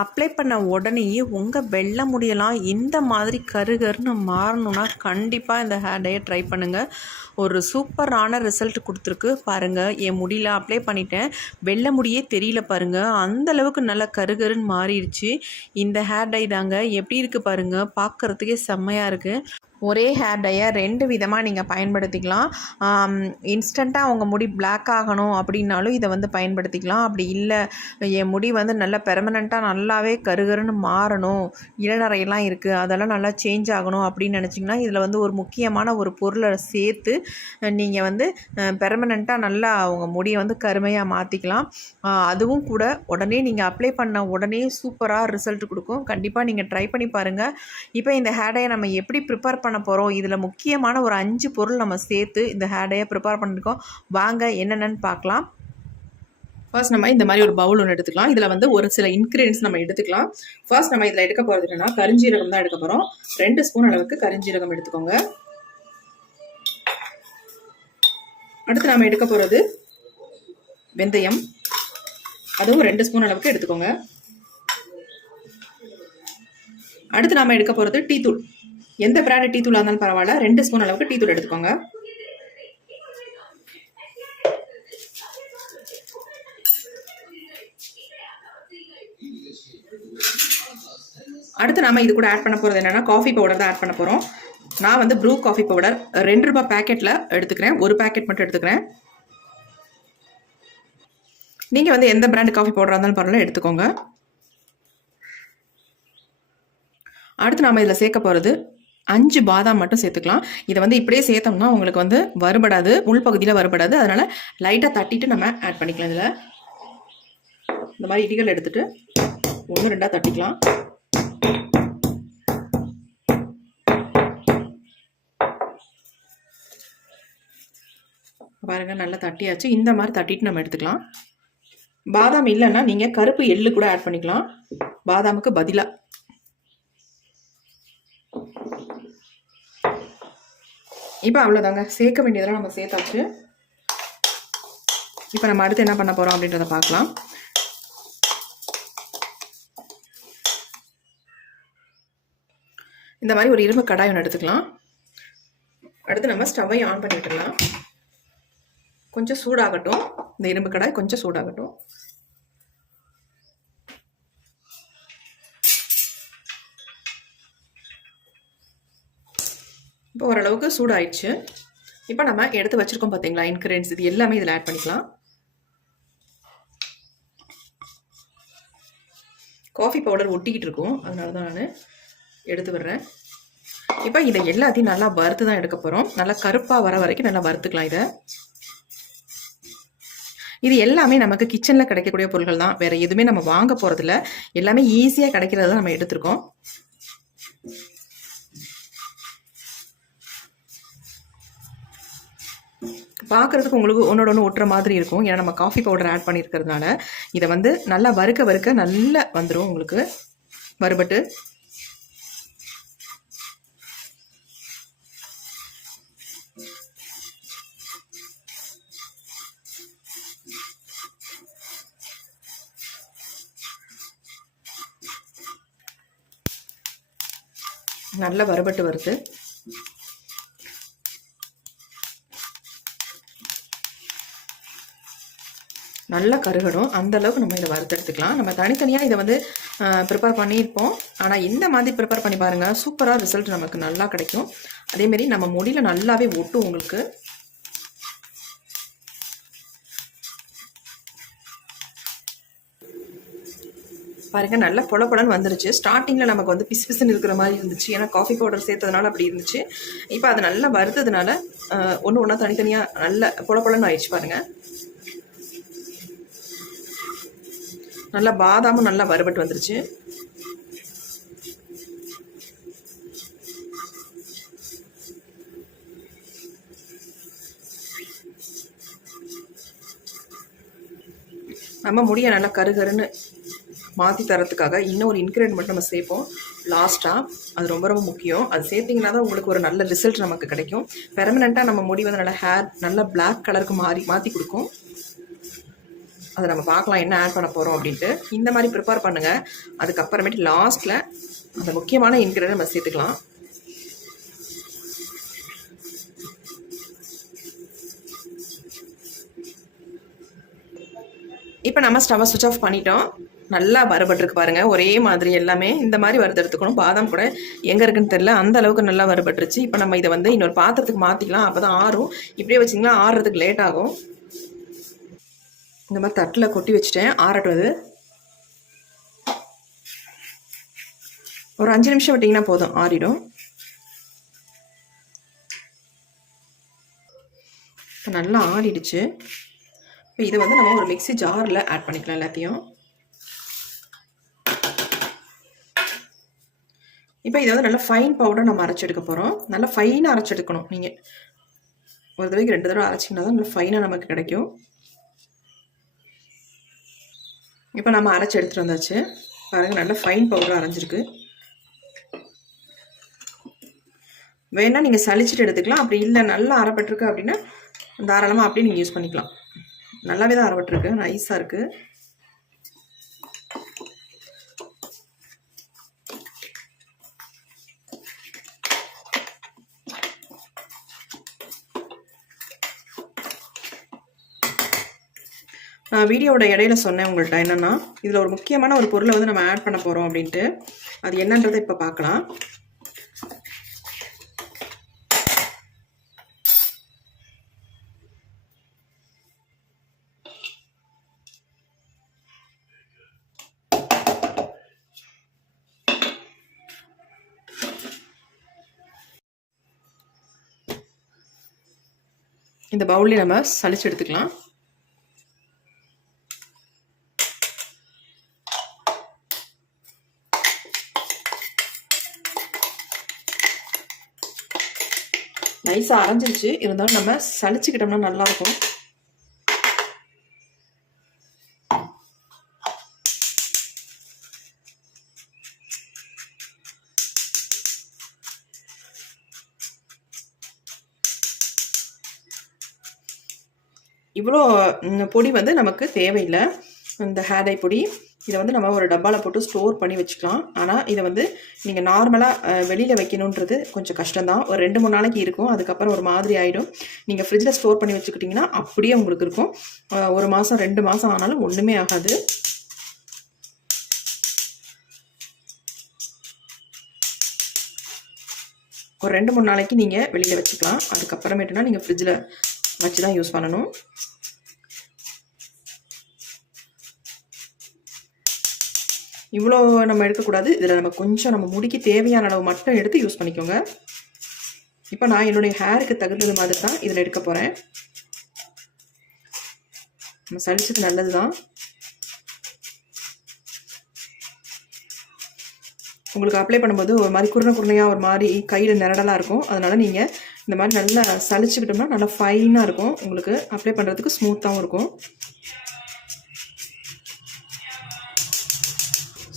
Apply பண்ண உடனேயே உங்கள் வெள்ளை முடியெல்லாம் இந்த மாதிரி கருகருன்னு மாறணுன்னா கண்டிப்பாக இந்த ஹேர் டையை ட்ரை பண்ணுங்கள். ஒரு சூப்பரான ரிசல்ட் கொடுத்துருக்கு பாருங்கள். என் முடியல அப்ளை பண்ணிட்டேன், வெள்ளை முடியே தெரியல பாருங்கள், அந்தளவுக்கு நல்லா கருகருன்னு மாறிடுச்சு. இந்த ஹேர் டை தாங்க. எப்படி இருக்குது பாருங்கள், பார்க்குறதுக்கே செம்மையாக இருக்குது. ஒரே ஹேர் டையை 2 விதமாக நீங்கள் பயன்படுத்திக்கலாம். இன்ஸ்டண்ட்டாக உங்கள் முடி பிளாக் ஆகணும் அப்படின்னாலும் இதை வந்து பயன்படுத்திக்கலாம். அப்படி இல்லை, என் முடி வந்து நல்லா பெர்மனண்ட்டாக நல்லாவே கருகருன்னு மாறணும், இளநரையெல்லாம் இருக்குது, அதெல்லாம் நல்லா சேஞ்ச் ஆகணும் அப்படின்னு நினச்சிங்கன்னா இதில் வந்து ஒரு முக்கியமான ஒரு பொருளை சேர்த்து நீங்கள் வந்து பெர்மனண்ட்டாக நல்லா உங்கள் முடியை வந்து கருமையாக மாற்றிக்கலாம். அதுவும் கூட உடனே நீங்கள் அப்ளை பண்ண உடனே சூப்பராக ரிசல்ட் கொடுக்கும். கண்டிப்பாக நீங்கள் ட்ரை பண்ணி பாருங்கள். இப்போ இந்த ஹேர் டையை நம்ம எப்படி ப்ரிப்பேர் பண்ண போகிறோம், இதில் முக்கியமான ஒரு 5 பொருள் நம்ம சேர்த்து இந்த ஹேர் டையை ப்ரிப்பேர் பண்ணியிருக்கோம். வாங்க என்னென்னு பார்க்கலாம். ஃபர்ஸ்ட் நம்ம இந்த மாதிரி ஒரு பவுல் ஒன்று எடுத்துக்கலாம். இதில் வந்து ஒரு சில இன்க்ரீடியன்ஸ் நம்ம எடுத்துக்கலாம். ஃபர்ஸ்ட் நம்ம இதில் எடுக்க போகிறது என்னென்னா கரிஞ்சீரகம் தான் எடுக்க போகிறோம். 2 ஸ்பூன் அளவுக்கு கரிஞ்சீரகம் எடுத்துக்கோங்க. அடுத்து நம்ம எடுக்க போகிறது வெந்தயம், அதுவும் 2 ஸ்பூன் அளவுக்கு எடுத்துக்கோங்க. அடுத்து நம்ம எடுக்க போகிறது டீ தூள். எந்த பிராண்ட் டீ தூளாக இருந்தாலும் பரவாயில்ல, 2 ஸ்பூன் அளவுக்கு டீ தூள் எடுத்துக்கோங்க. அடுத்து நம்ம இது கூட ஆட் பண்ண போகிறது என்னென்னா காஃபி பவுடர் தான் ஆட் பண்ண போகிறோம். நான் வந்து ப்ரூ காஃபி பவுடர் 2 ரூபாய் பேக்கெட்டில் எடுத்துக்கிறேன். ஒரு பேக்கெட் மட்டும் எடுத்துக்கிறேன். நீங்கள் வந்து எந்த பிராண்ட் காஃபி பவுடராக இருந்தாலும் பரவாயில்ல எடுத்துக்கோங்க. அடுத்து நம்ம இதில் சேர்க்க போகிறது 5 பாதாம் மட்டும் சேர்த்துக்கலாம். இதை வந்து இப்படியே சேர்த்தோம்னா உங்களுக்கு வந்து வறுபடாது, உள்பகுதியில் வறுபடாது. அதனால் லைட்டாக தட்டிட்டு நம்ம ஆட் பண்ணிக்கலாம். இதில் இந்த மாதிரி இடிகள் எடுத்துகிட்டு 1 2 தட்டிக்கலாம். பாருங்கள், நல்லா தட்டியாச்சு. இந்த மாதிரி தட்டிட்டு நம்ம எடுத்துக்கலாம். பாதாம் இல்லைன்னா நீங்கள் கருப்பு எள்ளு கூட ஆட் பண்ணிக்கலாம் பாதாமுக்கு பதிலாக. இப்போ அவ்வளோதாங்க, சேர்க்க வேண்டியதெல்லாம் நம்ம சேர்த்தாச்சு. இப்போ நம்ம அடுத்து என்ன பண்ண போகிறோம் அப்படின்றத பார்க்கலாம். இந்த மாதிரி ஒரு இரும்பு கடாய் ஒன்று எடுத்துக்கலாம். அடுத்து நம்ம ஸ்டவ்வை ஆன் பண்ணி விட்டுடலாம். கொஞ்சம் சூடாகட்டும், இந்த இரும்பு கடாய் கொஞ்சம் சூடாகட்டும். இப்போ ஓரளவுக்கு சூடாயிடுச்சு. இப்போ நம்ம எடுத்து வச்சுருக்கோம் பார்த்தீங்களா இன்க்ரீடியன்ஸ், இது எல்லாமே இதில் ஆட் பண்ணிக்கலாம். காஃபி பவுடர் ஒட்டிக்கிட்டு இருக்கும், அதனால தான் நான் எடுத்து விடுறேன். இப்போ இதை எல்லாத்தையும் நல்லா வறுத்து தான் எடுக்க போகிறோம். நல்லா கருப்பாக வர வரைக்கும் நல்லா வறுத்துக்கலாம். இது எல்லாமே நமக்கு கிச்சனில் கிடைக்கக்கூடிய பொருட்கள் தான், வேறு எதுவுமே நம்ம வாங்க போகிறதில்ல. எல்லாமே ஈஸியாக கிடைக்கிறத நம்ம எடுத்துருக்கோம். பார்க்குறதுக்கு உங்களுக்கு ஒன்றோட ஒன்று ஒட்டுற மாதிரி இருக்கும், ஏன்னா நம்ம காஃபி பவுடர் ஆட் பண்ணியிருக்கிறதுனால. இதை வந்து நல்லா வறுக்க வறுக்க நல்லா வந்துடும் உங்களுக்கு வறுபட்டு. நல்லா வறுபட்டு வருது. நல்லா கருகடும், அந்த அளவுக்கு நம்ம இதை வறுத்தெடுத்துக்கலாம். நம்ம தனித்தனியாக இதை வந்து ப்ரிப்பேர் பண்ணியிருப்போம். ஆனால் இந்த மாதிரி ப்ரிப்பேர் பண்ணி பாருங்கள், சூப்பராக ரிசல்ட் நமக்கு நல்லா கிடைக்கும். அதேமாரி நம்ம முடியில் நல்லாவே ஒட்டும் உங்களுக்கு. பாருங்கள், நல்லா பொலப்பொலன்னு வந்துருச்சு. ஸ்டார்டிங்கில் நமக்கு வந்து பிசு பிசுன்னு இருக்கிற மாதிரி இருந்துச்சு, ஏன்னா காஃபி பவுடர் சேர்த்ததுனால அப்படி இருந்துச்சு. இப்போ அது நல்லா வறுத்ததுனால ஒன்று ஒன்றா தனித்தனியாக நல்ல பொலப்பொலன்னு ஆயிடுச்சு பாருங்கள். நல்லா பாதாமும் நல்லா வறுபட்டு வந்துருச்சு. நம்ம முடியை நல்லா கருகருன்னு மாற்றி தரத்துக்காக இன்னொரு இன்க்ரீடியன்ட் மட்டும் நம்ம சேர்ப்போம் லாஸ்ட்டாக. அது ரொம்ப ரொம்ப முக்கியம். அது சேர்த்திங்கன்னா தான் உங்களுக்கு ஒரு நல்ல ரிசல்ட் நமக்கு கிடைக்கும். பெர்மனெண்ட்டாக நம்ம முடி வந்து நல்லா ஹேர் நல்லா பிளாக் கலருக்கு மாற்றி கொடுக்கும். அதை நம்ம பார்க்கலாம் என்ன ஆட் பண்ண போகிறோம் அப்படின்ட்டு. இந்த மாதிரி ப்ரிப்பேர் பண்ணுங்கள். அதுக்கப்புறமேட்டு லாஸ்ட்டில் அந்த முக்கியமான இன்க்ரீடியன்ட் நம்ம சேர்த்துக்கலாம். இப்போ நம்ம ஸ்டவ்வை சுவிட்ச் ஆஃப் பண்ணிட்டோம். நல்லா வறுபட்டுருக்கு பாருங்கள். ஒரே மாதிரி எல்லாமே இந்த மாதிரி வறுத்தெடுத்துக்கணும். பாதாம் கூட எங்கே இருக்குன்னு தெரில, அந்த அளவுக்கு நல்லா வறுபட்டுருச்சு. இப்போ நம்ம இதை வந்து இன்னொரு பாத்திரத்துக்கு மாற்றிக்கலாம். அப்போ தான் ஆறும். இப்படியே வச்சிங்கன்னா ஆறுறதுக்கு லேட் ஆகும். இந்த மாதிரி தட்டில் கொட்டி வச்சுட்டேன், ஆறட்டுவது. ஒரு 5 நிமிஷம் விட்டிங்கன்னா போதும், ஆறிடும். இப்போ நல்லா ஆறிடுச்சு. இப்போ இதை வந்து நம்ம ஒரு மிக்ஸி ஜாரில் ஆட் பண்ணிக்கலாம் எல்லாத்தையும். இப்போ இதை வந்து நல்லா ஃபைன் பவுடர் நம்ம அரைச்செடுக்க போகிறோம். நல்லா ஃபைனாக அரைச்செடுக்கணும். நீங்கள் ஒரு தடவைக்கு 2 தடவை அரைச்சிங்கன்னா தான் நல்லா ஃபைனாக நமக்கு கிடைக்கும். இப்போ நம்ம அரைச்சி எடுத்துகிட்டு வந்தாச்சு பாருங்கள். நல்லா ஃபைன் பவுடர் அரைஞ்சிருக்கு. வேணால் நீங்கள் சளிச்சிட்டு எடுத்துக்கலாம். அப்படி இல்லை நல்லா அரைப்பட்டிருக்கு அப்படின்னா தாராளமாக அப்படியே நீங்கள் யூஸ் பண்ணிக்கலாம். நல்லாவே தான் அரைப்பட்டிருக்கு, நைஸாக இருக்குது. நான் வீடியோவோட இடையில சொன்னேன் உங்கள்கிட்ட என்னென்னா, இதில் ஒரு முக்கியமான ஒரு பொருளை வந்து நம்ம ஆட் பண்ண போகிறோம் அப்படின்ட்டு. அது என்னன்றதை இப்போ பார்க்கலாம். இந்த பவுல்லே நம்ம சளிச்சு எடுத்துக்கலாம். நைஸாக அரைஞ்சிருச்சு. இருந்தாலும் நம்ம சளிச்சுக்கிட்டோம்னா நல்லாயிருக்கும். இவ்வளோ பொடி வந்து நமக்கு தேவையில்லை. இந்த ஹேர் டை பொடி இதை வந்து நம்ம ஒரு டப்பாவில் போட்டு ஸ்டோர் பண்ணி வச்சுக்கலாம். ஆனால் இதை வந்து நீங்கள் நார்மலாக வெளியில் வைக்கணுன்றது கொஞ்சம் கஷ்டம்தான். ஒரு 2-3 நாளைக்கு இருக்கும். அதுக்கப்புறம் ஒரு மாதிரி ஆகிடும். நீங்கள் ஃப்ரிட்ஜில் ஸ்டோர் பண்ணி வச்சுக்கிட்டிங்கன்னா அப்படியே உங்களுக்கு இருக்கும். 1 மாதம் 2 மாதம் ஆனாலும் ஒன்றுமே ஆகாது. ஒரு 2-3 நாளைக்கு நீங்கள் வெளியில் வச்சுக்கலாம். அதுக்கப்புறமேட்டுனா நீங்கள் ஃப்ரிட்ஜில் வச்சு தான் யூஸ் பண்ணணும். இவ்வளோ நம்ம எடுக்கக்கூடாது. இதில் நம்ம கொஞ்சம் நம்ம முடிக்கு தேவையான அளவு மட்டும் எடுத்து யூஸ் பண்ணிக்கோங்க. இப்போ நான் என்னுடைய ஹேருக்கு தகுந்தது மாதிரி தான் இதில் எடுக்க போகிறேன். நம்ம சளிச்சது நல்லது தான். உங்களுக்கு அப்ளை பண்ணும்போது ஒரு மாதிரி குருணையாக ஒரு மாதிரி கையில் நிரடலாக இருக்கும். அதனால் நீங்கள் இந்த மாதிரி நல்லா சளிச்சுக்கிட்டோம்னா நல்லா ஃபைனாக இருக்கும். உங்களுக்கு அப்ளை பண்ணுறதுக்கு ஸ்மூத்தாகவும் இருக்கும்.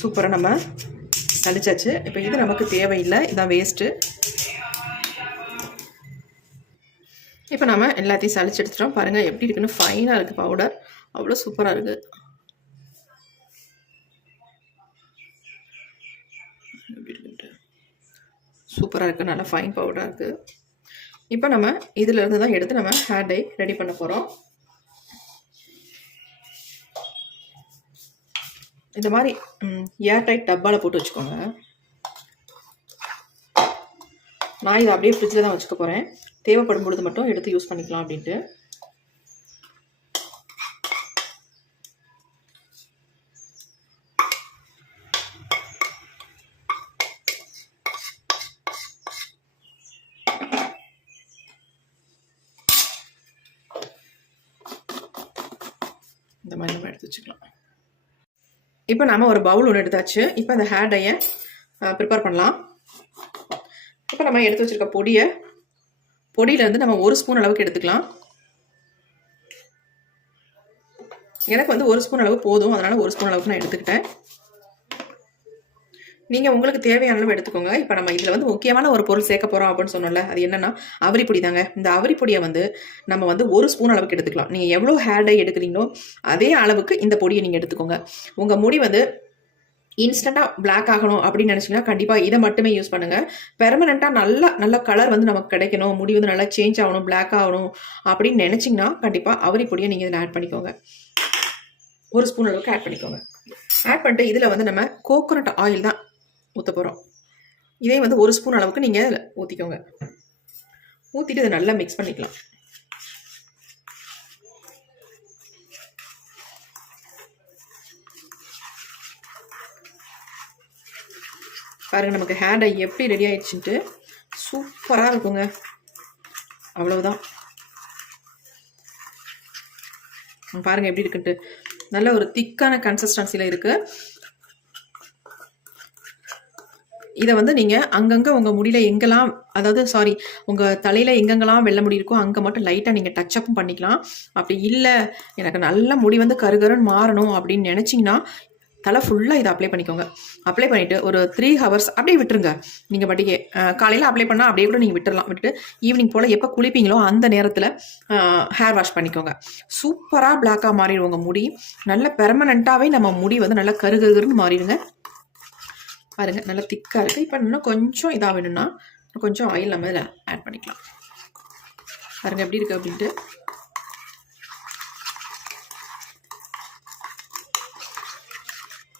சூப்பராக நம்ம சளிச்சாச்சு. இப்போ இது நமக்கு தேவையில்லை, இதான் வேஸ்ட்டு. இப்போ நம்ம எல்லாத்தையும் சளிச்சு எடுத்துட்டோம். பாருங்கள் எப்படி இருக்குன்னு. ஃபைனாக இருக்குது பவுடர். அவ்வளோ சூப்பராக இருக்குது. சூப்பராக இருக்குது. நல்லா ஃபைன் பவுடராக இருக்குது. இப்போ நம்ம இதிலேருந்து தான் எடுத்து நம்ம ஹேர் டை ரெடி பண்ண போகிறோம். இந்த மாதிரி ஏர் டைட் டப்பாவில் போட்டு வச்சுக்கோங்க. நான் இதை அப்படியே ஃப்ரிட்ஜில் தான் வச்சுக்க போகிறேன். தேவைப்படும் பொழுது மட்டும் எடுத்து யூஸ் பண்ணிக்கலாம் அப்படின்ட்டு. இந்த மாதிரி நம்ம எடுத்து வச்சுக்கலாம். இப்போ நம்ம ஒரு பவுல் ஒன்று எடுத்தாச்சு. இப்போ அந்த ஹேர் டையை ப்ரிப்பேர் பண்ணலாம். இப்போ நம்ம எடுத்து வச்சுருக்க பொடியிலேருந்து நம்ம 1 ஸ்பூன் அளவுக்கு எடுத்துக்கலாம். எனக்கு வந்து 1 ஸ்பூன் அளவு போதும். அதனால் 1 ஸ்பூன் அளவுக்கு நான் எடுத்துக்கிட்டேன். நீங்கள் உங்களுக்கு தேவையான அளவு எடுத்துக்கோங்க. இப்போ நம்ம இதில் வந்து முக்கியமான ஒரு பொருள் சேர்க்க போகிறோம் அப்படின்னு சொன்னோம்ல, அது என்னன்னா அவரிப்பொடி தாங்க. இந்த அவரிப்பொடியை வந்து நம்ம வந்து 1 ஸ்பூன் அளவுக்கு எடுத்துக்கலாம். நீங்கள் எவ்வளோ ஹேர் டை எடுக்கிறீங்களோ அதே அளவுக்கு இந்த பொடியை நீங்கள் எடுத்துக்கோங்க. உங்கள் முடி வந்து இன்ஸ்டண்ட்டாக பிளாக் ஆகணும் அப்படின்னு நினச்சிங்கன்னா கண்டிப்பாக இதை மட்டுமே யூஸ் பண்ணுங்கள். பெர்மனெண்ட்டாக நல்ல கலர் வந்து நமக்கு கிடைக்கணும், முடி வந்து நல்லா சேஞ்ச் ஆகணும், பிளாக் ஆகணும் அப்படின்னு நினச்சிங்கன்னா கண்டிப்பாக அவரிப்பொடியை நீங்கள் இதில் ஆட் பண்ணிக்கோங்க. 1 ஸ்பூன் அளவுக்கு ஆட் பண்ணிக்கோங்க. ஆட் பண்ணிட்டு இதில் வந்து நம்ம கோகோனட் ஆயில் தான் ஊற்ற போகிறோம். இதே வந்து 1 ஸ்பூன் அளவுக்கு நீங்கள் ஊற்றிக்கோங்க. ஊற்றிட்டு இதை நல்லா மிக்ஸ் பண்ணிக்கலாம். பாருங்கள் நமக்கு ஹேர் டை எப்படி ரெடி ஆயிடுச்சுன்ட்டு சூப்பராக இருக்குங்க. அவ்வளவுதான். பாருங்கள் எப்படி இருக்குன்ட்டு நல்ல ஒரு திக்கான கன்சிஸ்டன்சியில் இருக்குது. இதை வந்து நீங்கள் அங்கங்கே உங்கள் முடியில் எங்கெல்லாம், அதாவது உங்கள் தலையில் எங்கெங்கெல்லாம் வெள்ளை முடி இருக்கோ அங்கே மட்டும் லைட்டாக நீங்கள் டச்சப்பும் பண்ணிக்கலாம். அப்படி இல்லை எனக்கு நல்ல முடி வந்து கருகருன்னு மாறணும் அப்படின்னு நினச்சிங்கன்னா தலை ஃபுல்லாக இதை அப்ளை பண்ணிக்கோங்க. அப்ளை பண்ணிவிட்டு ஒரு 3 ஹவர்ஸ் அப்படியே விட்டுருங்க. நீங்கள் பாட்டிக்கு காலையில் அப்ளை பண்ணால் அப்படியே கூட நீங்கள் விட்டுடலாம். விட்டுட்டு ஈவினிங் போல் எப்போ குளிப்பீங்களோ அந்த நேரத்தில் ஹேர் வாஷ் பண்ணிக்கோங்க. சூப்பராக பிளாக்காக மாறிடும் உங்கள் முடி. நல்ல பெர்மனண்ட்டாகவே நம்ம முடி வந்து நல்லா கருகருன்னு மாறிடுங்க. பாருங்கள் நல்லா திக்காக இருக்குது. இப்போ இன்னும் கொஞ்சம் இதாக வேணும்னா கொஞ்சம் ஆயில் நம்ம இதில் ஆட் பண்ணிக்கலாம். பாருங்கள் எப்படி இருக்குது அப்படின்ட்டு.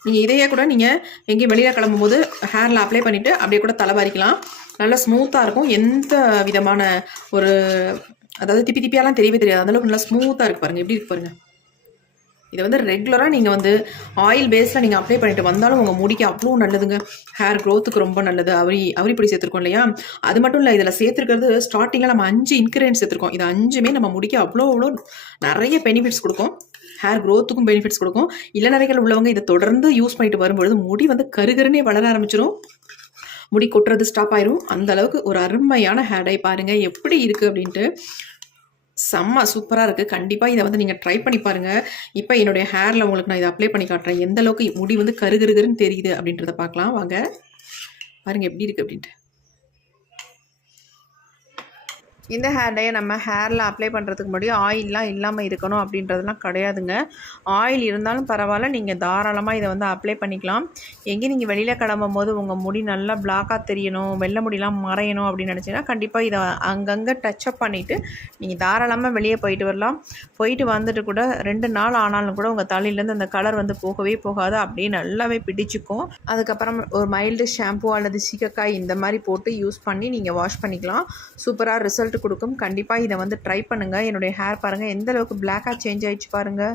நீங்கள் இதையே கூட நீங்கள் எங்கேயும் வெளியில் கிளம்பும்போது ஹேரில் அப்ளை பண்ணிவிட்டு அப்படியே கூட தலை வாரிக்கலாம். நல்லா ஸ்மூத்தாக இருக்கும். எந்த விதமான ஒரு அதாவது திப்பியாலாம் தெரியவே தெரியாது. அந்தளவுக்கு நல்லா ஸ்மூத்தாக இருக்குது. பாருங்கள் எப்படி இருக்கு பாருங்கள். இதை வந்து ரெகுலராக நீங்கள் வந்து ஆயில் பேஸில் நீங்கள் அப்ளை பண்ணிட்டு வந்தாலும் உங்கள் முடிக்கு அவ்வளோ நல்லதுங்க. ஹேர் க்ரோத்துக்கு ரொம்ப நல்லது. அவரிப்பொடி சேர்த்துருக்கோம் இல்லையா, அது மட்டும் இல்லை, இதில் சேர்த்துருக்கிறது ஸ்டார்டிங்கில் நம்ம 5 இன்க்ரீடியன்ஸ் சேர்த்துருக்கோம். இது 5மே நம்ம முடிக்க அவ்வளோ நிறைய பெனிஃபிட்ஸ் கொடுக்கும். ஹேர் க்ரோத்துக்கும் பெனிஃபிட்ஸ் கொடுக்கும். இளநரைகள் உள்ளவங்க இதை தொடர்ந்து யூஸ் பண்ணிட்டு வரும்பொழுது முடி வந்து கருகருன்னே வளர ஆரம்பிச்சிடும். முடி கொட்டுறது ஸ்டாப் ஆயிரும். அந்த அளவுக்கு ஒரு அருமையான ஹேர் டை. பாருங்கள் எப்படி இருக்குது அப்படின்ட்டு. செம்ம சூப்பராக இருக்குது. கண்டிப்பாக இதை வந்து நீங்கள் ட்ரை பண்ணி பாருங்கள். இப்போ என்னுடைய ஹேரில் உங்களுக்கு நான் இதை அப்ளை பண்ணி காட்டுறேன். எந்த அளவுக்கு முடி வந்து கருகருன்னு தெரியுது அப்படின்றத பார்க்கலாம் வாங்க. பாருங்கள் எப்படி இருக்குது அப்படின்ட்டு. இந்த ஹேர் டையை நம்ம ஹேரில் அப்ளை பண்ணுறதுக்கு முன்னாடி ஆயிலெலாம் இல்லாமல் இருக்கணும் அப்படின்றதுலாம் கிடையாதுங்க. ஆயில் இருந்தாலும் பரவாயில்ல, நீங்கள் தாராளமாக இதை வந்து அப்ளை பண்ணிக்கலாம். எங்கேயும் நீங்கள் வெளியில் கிளம்பும் போது உங்கள் முடி நல்லா பிளாக்காக தெரியணும், வெள்ளை முடியெலாம் மறையணும் அப்படின்னு நினச்சிங்கன்னா கண்டிப்பாக இதை அங்கங்கே டச்சப் பண்ணிவிட்டு நீங்கள் தாராளமாக வெளியே போயிட்டு வரலாம். போயிட்டு வந்துட்டு கூட 2 நாள் ஆனாலும் கூட உங்கள் தலையிலேருந்து அந்த கலர் வந்து போகவே போகாது. அப்படியே நல்லாவே பிடிச்சிக்கும். அதுக்கப்புறம் ஒரு மைல்டு ஷாம்பு அல்லது சீகக்காய் இந்த மாதிரி போட்டு யூஸ் பண்ணி நீங்கள் வாஷ் பண்ணிக்கலாம். சூப்பராக ரிசல்ட் கொடுக்கும். கண்டிப்பாக இதை வந்து ட்ரை பண்ணுங்கள். என்னுடைய ஹேர் பாருங்கள் எந்த அளவுக்கு பிளாக்காக சேஞ்ச் ஆயிடுச்சு பாருங்கள்.